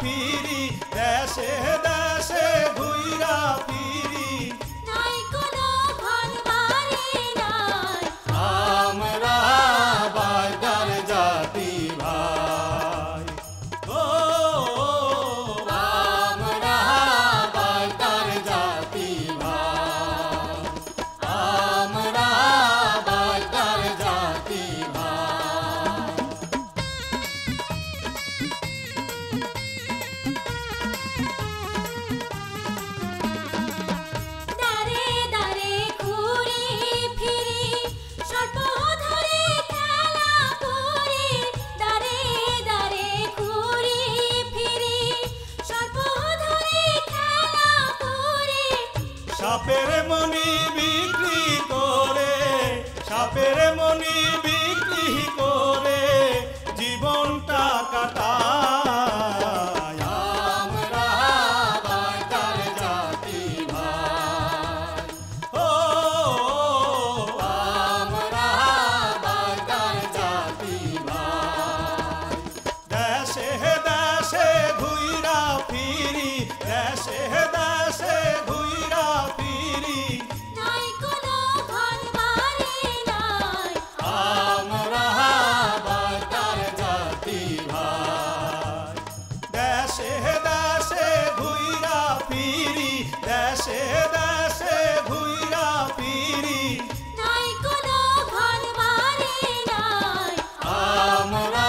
ফিরি দেশে দেশে ঘুইরা ফিরি নাই কোনো ঘর বাড়ি নাই আমরা বাজার জাতি ভাই ও আমরা বাজার জাতি ভাই আমরা বাজার জাতি ভাই দারে দারে ঘুরি ফিরি সর্প ধরে খেলা করি দারে দারে ঘুরি ফিরি সর্প ধরে খেলা করি সাপের মনি বিক্রি করে সাপের মনি বিক্রি করে জীবনটা কাটাই আমরা বাজার জাতি ভাই ও আমরা বাজার জাতি ভাই দেশে দেশে ঘুইরা ফিরি দেশে দেশে ঘুইরা ফিরি নাই কোনো ঘর বাড়ি নাই আমরা বাজার জাতি ভাই দেশে দেশে ঘুইরা ফিরি দেশে দেশে ঘুইরা ফিরি নাই কোনো ঘর বাড়ি নাই আমরা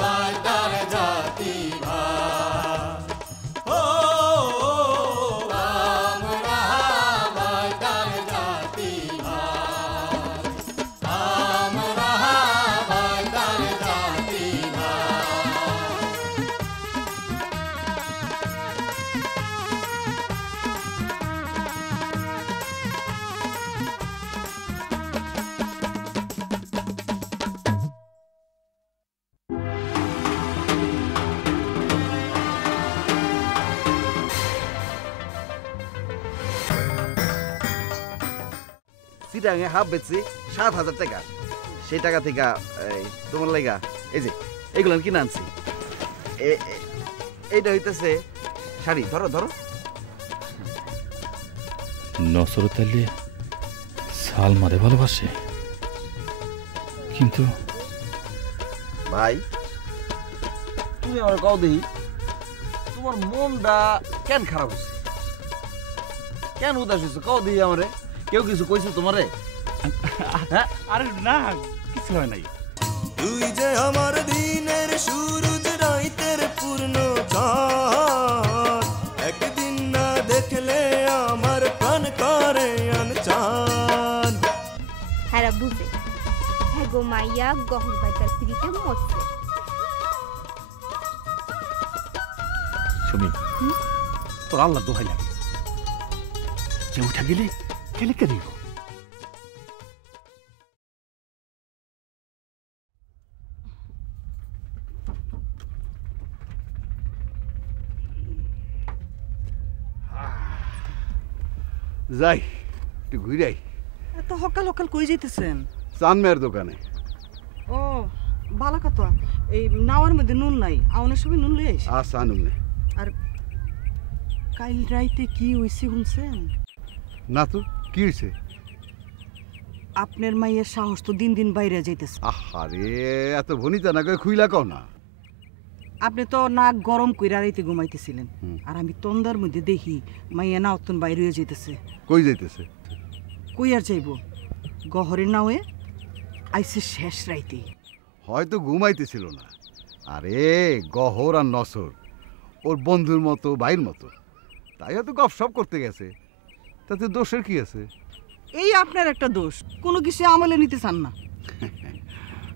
বাজার জাতি ভাই ও আমরা বাজার জাতি ভাই আমরা বাজার জাতি ভাই চিটাঙে হাফ বেচছি ৭,০০০ টাকা সেই টাকা থেকে তোমার লাগা এই যে এগুলো কিনে আনছি এইটা হইতেছে শাড়ি ধরো ধরো নসরত আলী সালমারে ভালোবাসে কিন্তু ভাই তুমি আমার কও দেখি তোমার মনটা কেন খারাপ হয়েছে কেন উদাস হয়েছে কও দেখি আমারে কেউ কিছু কইছে তোমারে হ্যাঁ আরে না কিছু হয় নাই তুই যে আমার দিনের সূরজ রাইতের পূর্ণ চাঁদ একদিন না দেখলে আমার প্রাণ করে আনচান হ্যাঁ বুঝে হ্যাঁ গো মাইয়া গহর বাইতার পিড়িতে মরছে সুমি তোর আল্লাহ দোহাই লাগে যে উঠা গেলে খেলে কে দিব যাই একটু ঘুরাই এত সকাল সকাল কই যাইতেছেন চানমের দোকানে ও ভালো কথা এই নাওয়ার মধ্যে নুন নাই আউনের সময় নুন লই আইস আচ্ছা আনুন না আর কাল রাইতে কি হইছে শুনছেন না তো কি হয়েছে আপনার মাইয়ের সাহস তো দিন দিন বাইরে যাইতেছে আহারে এত ভনিতা না করে খুইলা কও না আপনি তো নাক গরম কইরা রাইতে ঘুমাইতেছিলেন হুম। আর আমি তন্দার মধ্যে দেখি মাইয়া না অতন বাইরে হয়ে যাইতেছে কই যাইতেছে কই আর যাইব গহরের নাওয়ে আইসে শেষ রাইতে হয়তো ঘুমাইতেছিল না আরে গহর আর নসর ওর বন্ধুর মতো ভাইয়ের মতো তাই হয়তো গপসপ করতে গেছে তাতে দোষের কি আছে এই আপনার একটা দোষ কোনো কিছু আমলে নিতে চান না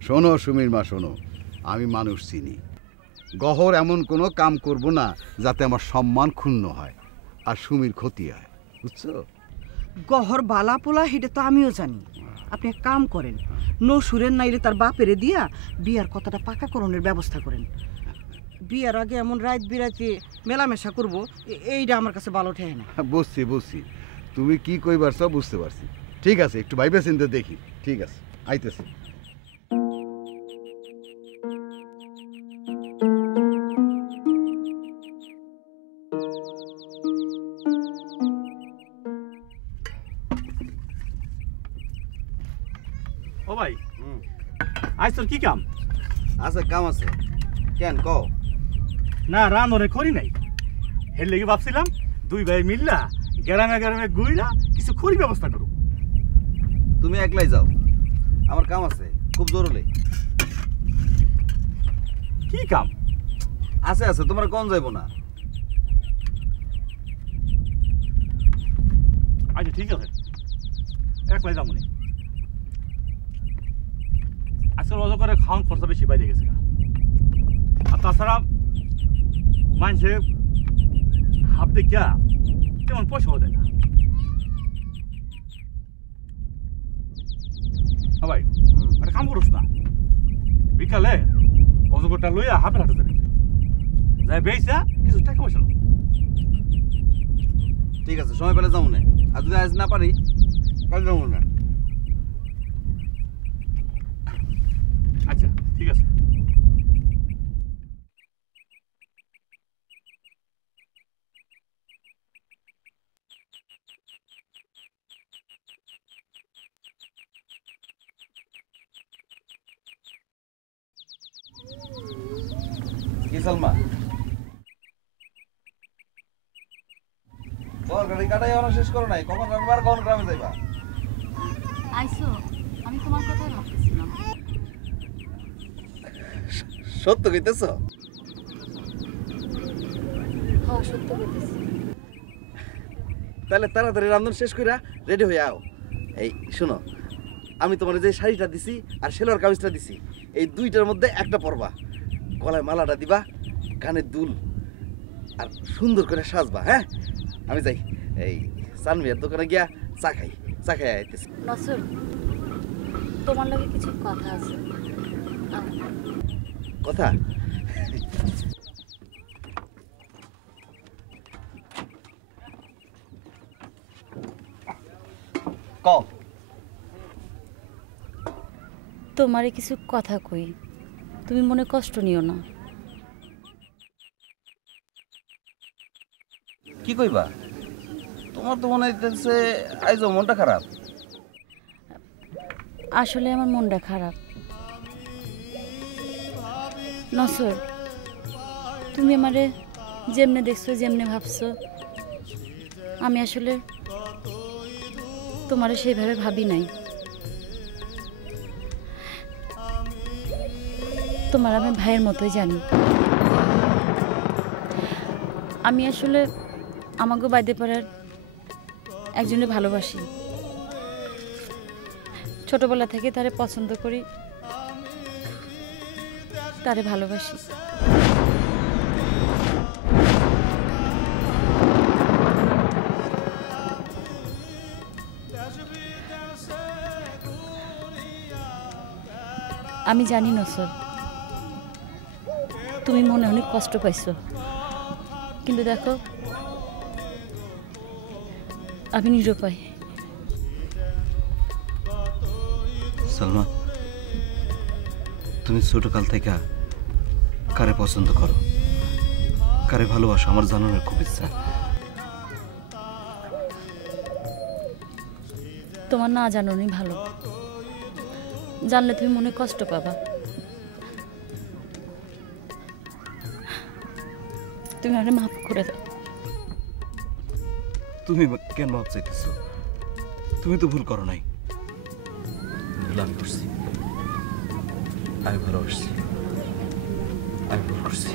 শোনো সুমির মা শোনো আমি মানুষ চিনি গহর এমন কোনো কাম করব না যাতে আমার সম্মান ক্ষুণ্ণ হয় আর সুমির ক্ষতি হয় বুঝছো গহর বালা পোলা হেঁটে তো আমিও জানি আপনি এক কাম করেন নসুরের নাইলে তার বাপেরে দিয়া বিয়ার কথাটা পাকা করণের ব্যবস্থা করেন বিয়ার আগে এমন রাত বিরাতে মেলামেশা করবো এইটা আমার কাছে ভালো ঠেয় না বুঝছি বুঝছি তুমি কি কইবার সব বুঝতে পারছি ঠিক আছে একটু ভাইবে চিন্তা দেখি ঠিক আছে আইতেছি আজ তোর কি কাম? আছে কাম আছে, কেন কও? না রান্ধনে করি নাই, হের লেগে ভাবছিলাম দুই ভাই মিল্লা গ্রামে গ্রামে ঘুইরা কিছু খড়ি ব্যবস্থা করো। তুমি একলাই যাও, আমার কাম আছে খুব জরুরি। কি কাম? আছে আছে, তোমার কোন যাইব না। আচ্ছা ঠিক আছে, একলাই যাবো না। আজকাল অজা করে খাওয়ান খরচা বেশি বাইরে গেছে না, আর তাছাড়া মানুষে হাফ দেখিয়া তেমন পয়সাও দেয় না। ভাই একটা কাম করুস না, বিকালে অজগরটা লইয়া হাফের হাটে যাবি, যাই বেইসা কিছু টাকা পয়সা লো। ঠিক আছে, সময় পেলে যাবো না, আর যদি আজ না পারি কাল যাবো না। আচ্ছা ঠিক আছে। কি সালমা, গাড়ি কাটাই শেষ করো নাই, কখন রাখবার কোন গ্রামে যাইবা? আইসো, আমি তোমার কথাই ভাবতেছিলাম। সত্য কইতেছ? হ্যাঁ সত্য বলতেছি। তাহলে তাড়াতাড়ি রান্ধন শেষ কইরা রেডি হয়ে আও। এই শুনো, আমি তোমার যে শাড়িটা দিছি আর সেলোয়ার কামিজটা দিছি, এই দুইটার মধ্যে একটা পরবা, গলায় মালাটা দিবা, কানের দুল, আর সুন্দর করে সাজবা। হ্যাঁ, আমি যাই এই সানমিয়ার দোকানে গিয়া চা খাই আইতেছি। নসর, তোমার লগে কিছু কথা আছে। কথা? ক। তোমারে কিছু কথা কই, তুমি মনে কষ্ট নিও না। কি কইবা? তোমার তো মনে হইতেছে আইজো মনটা খারাপ। আসলে আমার মনটা খারাপ। নসর, তুমি আমারে যেমনে দেখছো, যেমনে ভাবছো, আমি আসলে তোমারে সেইভাবে ভাবি নাই। তোমার আমি ভাইয়ের মতোই জানি। আমি আসলে আমাকে বাইদে পাড়ার একজনে ভালোবাসি, ছোটবেলা থেকে তারে পছন্দ করি, তারে ভালোবাসি। আমি জানি নসর, তুমি মনে অনেক কষ্ট পাইছো, কিন্তু দেখো আমি নিরুপায়। সালমা, তুমি ছোটকাল থেকে কারে পছন্দ করো, কারে ভালোবাসো, আমার জানানোর খুব ইচ্ছা। তোমার না জানোনি ভালো, জানলে তুমি মনে কষ্ট পাবা। তুমি আমাকে মাফ করে দাও। তুমি কেন মাপ চাইতেছো? তুমি তো ভুল করো নাই। ভুল আমি করছি, আমি ভালোবাসছি, আমি ভুল করছি।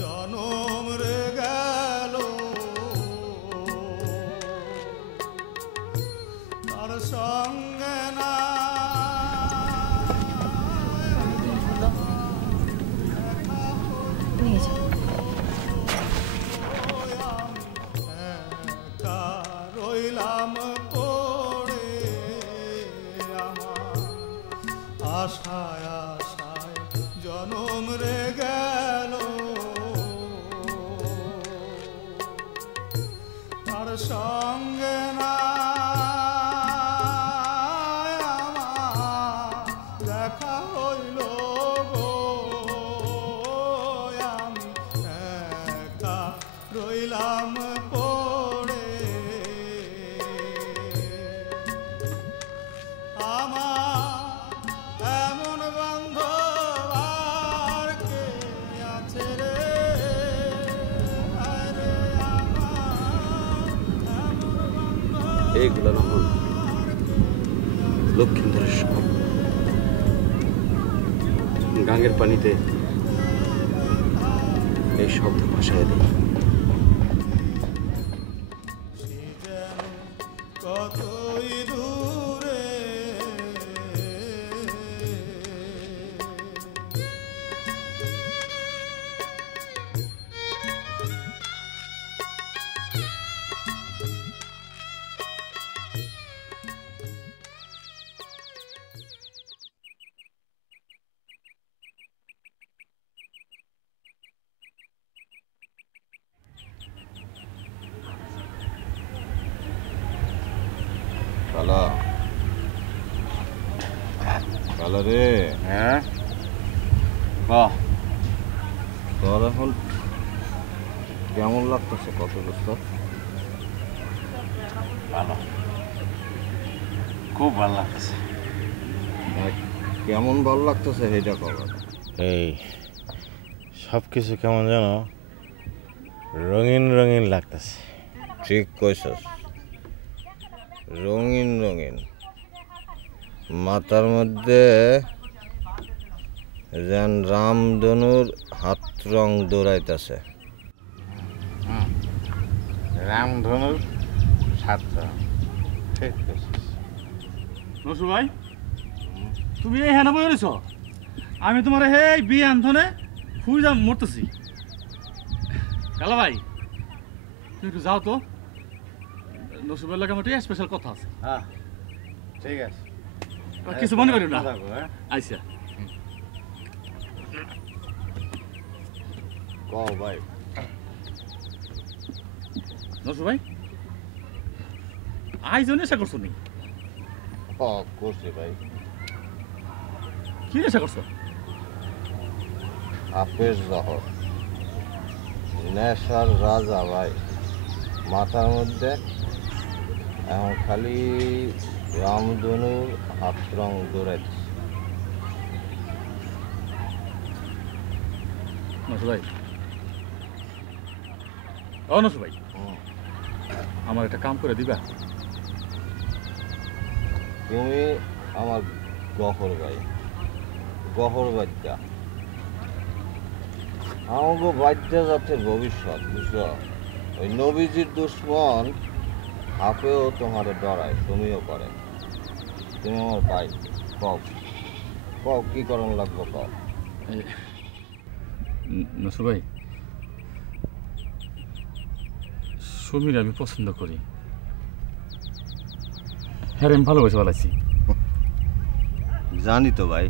জনম রে গেল তার সঙ্গে না নিয়ে যাও। রইলাম পড়ে আমার আশায় আশায় জনম রে গেল তার সঙ্গে না আমার দেখা হইল গো, আমি একা রইলাম পড়ে। এইগুলো নহল লক্ষ্মীন্দরের সব গাঙ্গের পানিতে এই শব্দ ভাসায় দেয়। কতই দূরে কালা কালা রে, হ্যাঁ তোর এখন কেমন লাগতেছে কত দোস্ত? ভালো, খুব ভালো লাগছে। কেমন ভালো লাগতেছে সেইটা কর। এই সব কিছু কেমন যেন রঙিন রঙিন লাগতেছে। ঠিক কইছস, রঙিন রঙিন। মাথার মধ্যে যেন রামধনুর হাত রং দৌড়াইতেছে। রামধনুর সাতটা ঠিক আছে। নসু ভাই, তুমি এই হেনা বই রয়েছ, আমি তোমার হে বিয়ে আনথনে ফুল যা মরতেছি। কালা ভাই, তুমি একটু যাও তো, নসু ভাইয়ের লাগে আমার একটা স্পেশাল কথা আছে। হ্যাঁ ঠিক আছে, কিছু মনে করি না। আচ্ছা কও ভাই। নসু ভাই, আইজন নেশা করছো নি? করছি ভাই। কি নেশা করছো? আপের জহর, নেশার রাজা ভাই। মাথার মধ্যে এখন খালি রামধনুর হাত রং দৌড়াইতেছে। নসু ভাই, ও নসু ভাই, আমার একটা কাম করে দিবা? তুমি আমার গহর ভাই, গহর বাদ্যা। আমাকে বাদ্যা জাতের ভবিষ্যৎ, বুঝছো? ওই নবীজির দুশ্মন আপেও তোমার ডরায়, তুমিও করে। তুমি আমার ভাই, কও কও কি করণ লাগবো কও। নসু ভাই, সুমির আমি পছন্দ করি, হ্যাঁ আমি ভালোবেসে বলাইছি। জানি তো ভাই,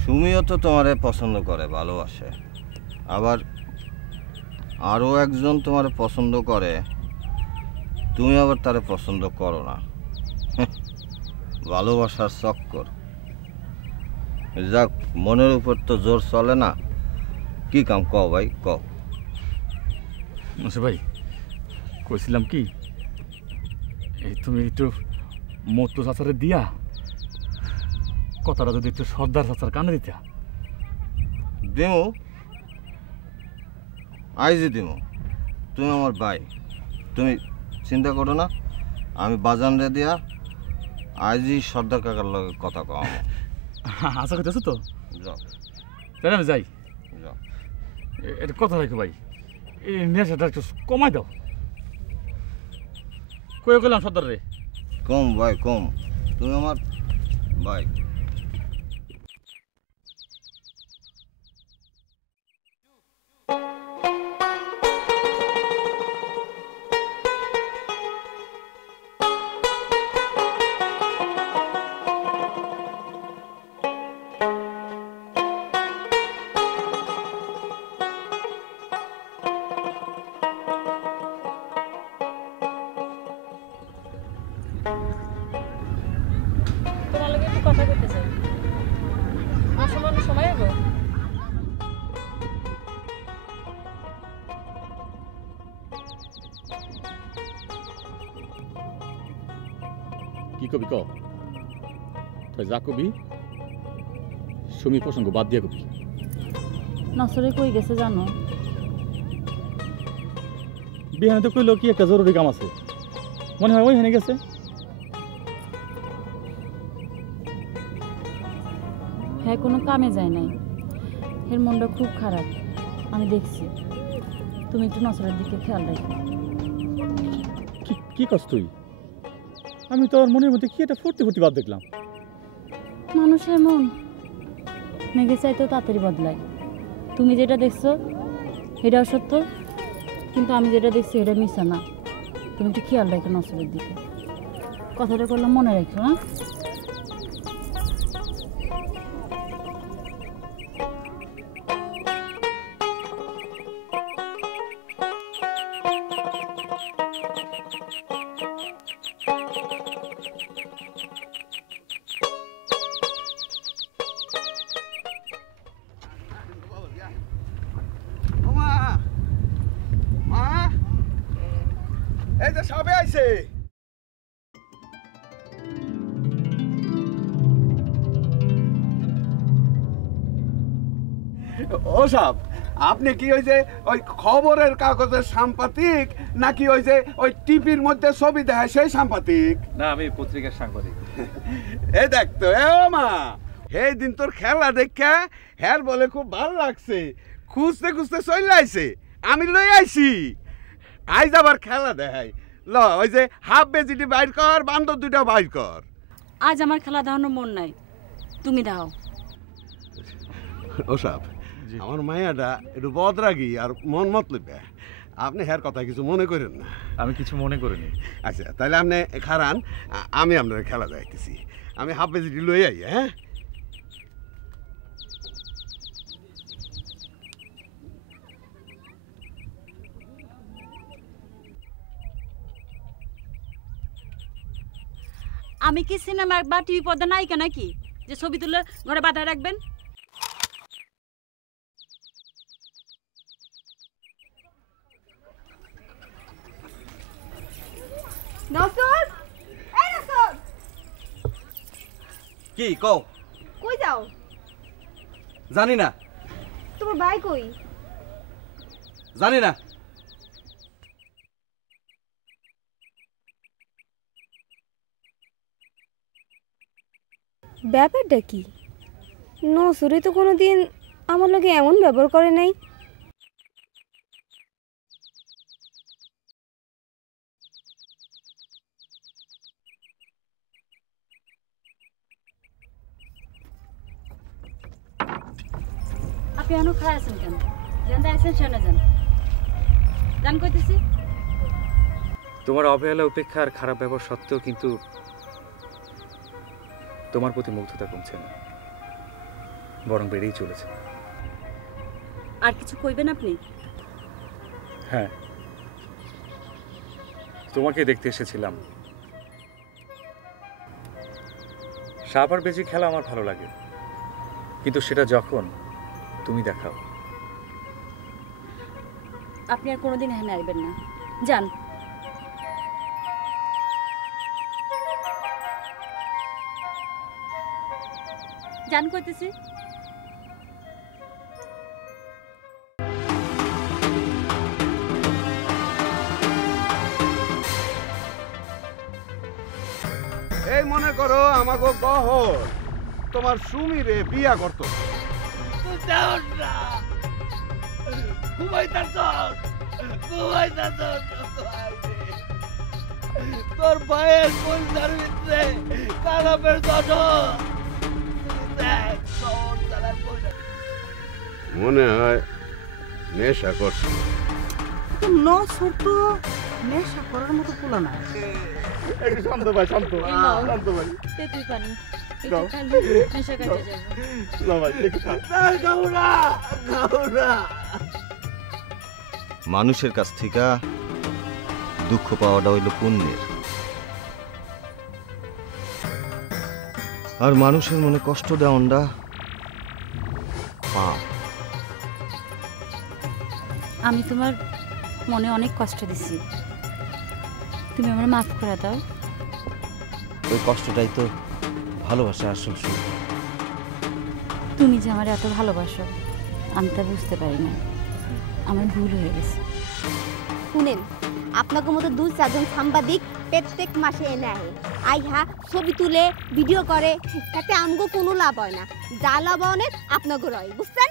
সুমিও তো তোমারে পছন্দ করে, ভালোবাসে। আবার আরও একজন তোমারে পছন্দ করে, তুমি আবার তারে পছন্দ করো না। ভালোবাসার চক্কর। যাক, মনের উপর তো জোর চলে না। কি কাম কও ভাই, কও। নসু ভাই, কইছিলাম কি, এই তুমি একটু মতো চাচারে দিয়া কথাটা যদি একটু সর্দার চাচার কানে দিতা। দিমু, আইজি দিমু। তুমি আমার ভাই, তুমি চিন্তা করো না। আমি বাজান রে দিয়া আইজি সর্দার কাকার লগে কথা কও। আশা করতেছো তো? যাও তাহলে আমি যাই। যাও। এটা কথা রাখো ভাই, এই নেশাটা একটু কমাই দাও। কয়ে গেলাম সর্দার রে। কম ভাই কম, তুমি আমার ভাই। তোমার লগে একটু কথা কইতে চাই। আসলে সময় হইব? কি কবি ক, তুই যা কবি সুমি প্রসঙ্গ বাদ দিয়ে কবি। নসরে কই গেছে জানো? বিহানে তো কইলো কি একটা জরুরি কাম আছে। মনে হয় ওইখানে গেছে। হ্যাঁ, কোনো কামে যায় নাই, এর মনটা খুব খারাপ, আমি দেখছি। তুমি একটু নসরের দিকে খেয়াল রাখো। কি কষ্ট তুই? আমি তো ওর মনের মধ্যে কি একটা ফুর্তি ফুর্তি ভাব দেখলাম। মানুষের মন মেঘে চাইতেও তাড়াতাড়ি বদলায়। তুমি যেটা দেখছো সেটাও সত্য, কিন্তু আমি যেটা দেখছি এটা মিশা না। তুমি একটু খেয়াল রাখো নসরের দিকে, কথাটা করলাম মনে রাখো। হ্যাঁ, এই যে সবে আইছে। ও সাহেব, আপনি কি ওই যে ওই খবরের কাগজের সাংবাদিক নাকি ওই যে ওই টিভির মধ্যে ছবি দেখায় সেই সাংবাদিক? না, আমি পত্রিকার সাংবাদিক। এ দেখতো এ ও মা, এই দিন তোর খেলা দেখা হ্যার বলে খুব ভালো লাগছে, খুঁজতে খুঁজতে চলে আইছে, আমি লই আইছি। আইজ আবার খেলা দেখাই। ল ওই যে হাফ বেজিটি বাইর কর, বান্দর দুটো বাইর কর। আজ আমার খেলা দেখানোর মন নাই, তুমি দাও। ও সাহেব, আমার মায়াটা একটু বদরাগী আর মন মতলবে, আপনি হ্যার কথা কিছু মনে করেন না। আমি কিছু মনে করিনি। আচ্ছা তাহলে আপনি খারান, আমি আপনার খেলা যাইতেছি। আমি হাফ বেজিটি লই আই। হ্যাঁ, আমি কি সিনেমা বা টিভি পর্দা নায়িকা নাকি যে ছবি তুলে ঘরে বাঁধায় রাখবেন? নসর, এই নসর, কি কও? কই যাও? জানি না, তোমার ভাই কই? জানি না। ব্যাপারটা কি? নসরে তো কোনোদিন আমার লগে এমন ব্যবহার করে নাই। আপনি এখনো খায় আছেন কেন? জানতে আছেন শোনা যান, জান কইতেছি। তোমার অবহেলা, উপেক্ষা আর খারাপ ব্যবহার সত্ত্বেও কিন্তু তোমার প্রতি মুগ্ধতা কমছে না, বরং বেড়েই চলেছে। আর কিছু কইবেন আপনি? হ্যাঁ, তোমাকে দেখতে এসেছিলাম। সাপ আর বেজি খেলা আমার ভালো লাগে, কিন্তু সেটা যখন তুমি দেখাও। আপনি আর কোনোদিন এখানে আসবেন না, যান। জান কইতেছি। এই মনে করো আমাকে গহর তোমার সুমিরে বিয়া করতো। তোর ভাইয়ের পরিচার ভিতরে কালাপের মনে হয় নেশা করছে। নসর তো নেশা করার মতো পোলা না। একটু শান্ত ভাই, শান্ত শান্ত ভাই। তেতুই পানি একটু খালি নেশা কাটে যাবে। না ভাই, একটু মানুষের কাছ থেকে দুঃখ পাওয়াটা হইল পুণ্যের, আর মানুষের মনে কষ্ট দেওয়াটা পাপ। আমি তোমার মনে অনেক কষ্ট দিছি, তুমি আমার মাফ করে দাও। ওই কষ্টটাই তো ভালোবাসা আসল সুখ। তুমি যে আমার এত ভালোবাসো আমি তা বুঝতে পারি না, আমার ভুল হয়ে গেছে। শুনেন, আপনাকে মতো 2-4 জন সাংবাদিক প্রত্যেক মাসে এনে আইহা ছবি তুলে ভিডিও করে, তাতে আমগো কোনো লাভ হয় না, যা লাভ হয় আপনাকে রয়, বুঝছেন?